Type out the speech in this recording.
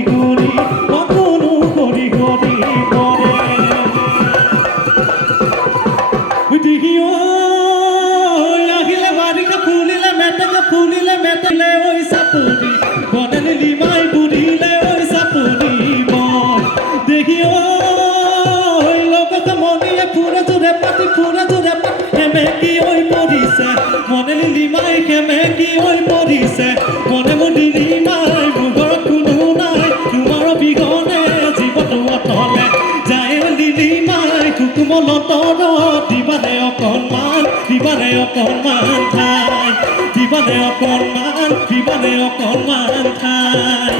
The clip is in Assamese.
ঘূৰি ঘূৰি অকণো ঘূৰি ঘূৰি পৰে আহিলে বাৰিষা ফুলিলে মেটেলে ঐ চাপৰি বনেলি লিমাই বুঢ়িলে ঐ চাপৰি মন দেখি লগত মনিয়ে ফুৰে জোৰে পাতি সেমেকি ঐ পৰিছে বনেলি লিমাই সেমেকি ঐ পৰিছে মনে মনি লিমাই মুখত কোনো নাই তোমাৰ বিঘনে জীৱনটো অথলে যায় লিমাই কুকুমল তৰত দিবানে অকণমান ঠাই দিবানে অকণমান ঠাই